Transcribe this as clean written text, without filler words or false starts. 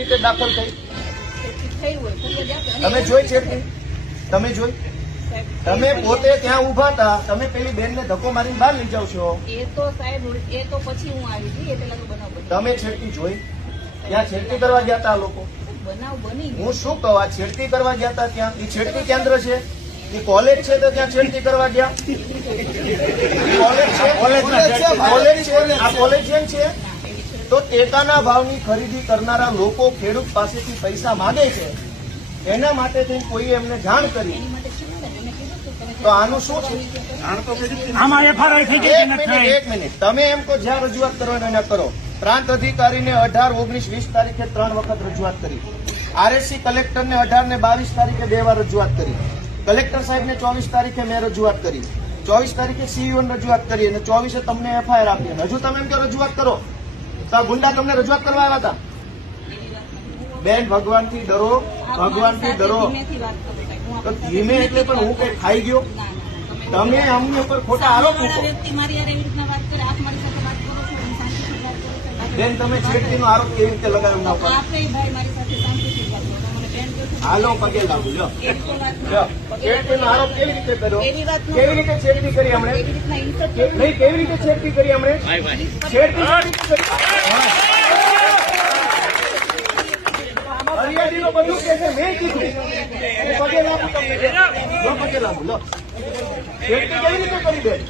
રીતે દાખલ થઈ તમે જોઈ છે? તમે જોઈ? તમે પોતે ત્યાં ઉભા હતા, તમે પેલી બેનને ધક્કો મારીને બહાર લઈ જાવ છો. એ તો સાહેબ એ તો પછી હું આવી હતી, એ પેલા તો બનાવ બન્યો. તમે છેડતી જોઈ? ત્યાં છેડતી કરવા ગયા હતા લોકો. બનાવ બની હું શું કહું, આ છેડતી કરવા ગયા હતા ત્યાં? એ છેડતી કેન્દ્ર છે, એ કોલેજ છે, તો ત્યાં છેડતી કરવા ગયા? કોલેજ છે, આ કોલેજિયન છે. તો ટેકાના ભાવની ખરીદી કરનારા લોકો ખેડૂત પાસેથી પૈસા માંગે છે, એના માટે કોઈ એમને જાણ કરી, તો આનું શું છે? એક મિનિટ, તમે એમ કહો જ્યાં રજૂઆત કરવાની એને કરો. પ્રાંત અધિકારીને 18, 19, 20 તારીખે 3 વખત રજૂઆત કરી. આરએસસી કલેક્ટરને 18 ને 22 તારીખે 2 વાર રજૂઆત કરી. કલેક્ટર સાહેબને 24 તારીખે મેં રજૂઆત કરી. 24 તારીખે સીઈઓને રજૂઆત કરી અને 24 તમને એફઆઈઆર આપી. હજુ તમે એમ કહો રજૂઆત કરો તો ગુંડા તમને રજૂઆત કરવા આવ્યા હતા? બેન, ભગવાનથી ડરો, ભગવાનથી ડરો. તો ધીમે એટલે પણ હું કઈ ખાઈ ગયો? તમે અમને ઉપર ખોટા આરોપ મૂકો. બેન, તમે છેડતીનો આરોપ કેવી રીતે લગાવ્યો એમના ઉપર? હાલો, પગે લાગુ. લો, છેડતીનો આરોપ કેવી રીતે કર્યો? કેવી રીતે છેડતી કરી હમણે? નહીં, કેવી રીતે છેડતી કરી હમણે? હરિયાળીનો બધું કે છે, મેં કીધું. પગે લાગુ, પગે લાગુ. લો, છેડતી કેવી રીતે કરી? બેન,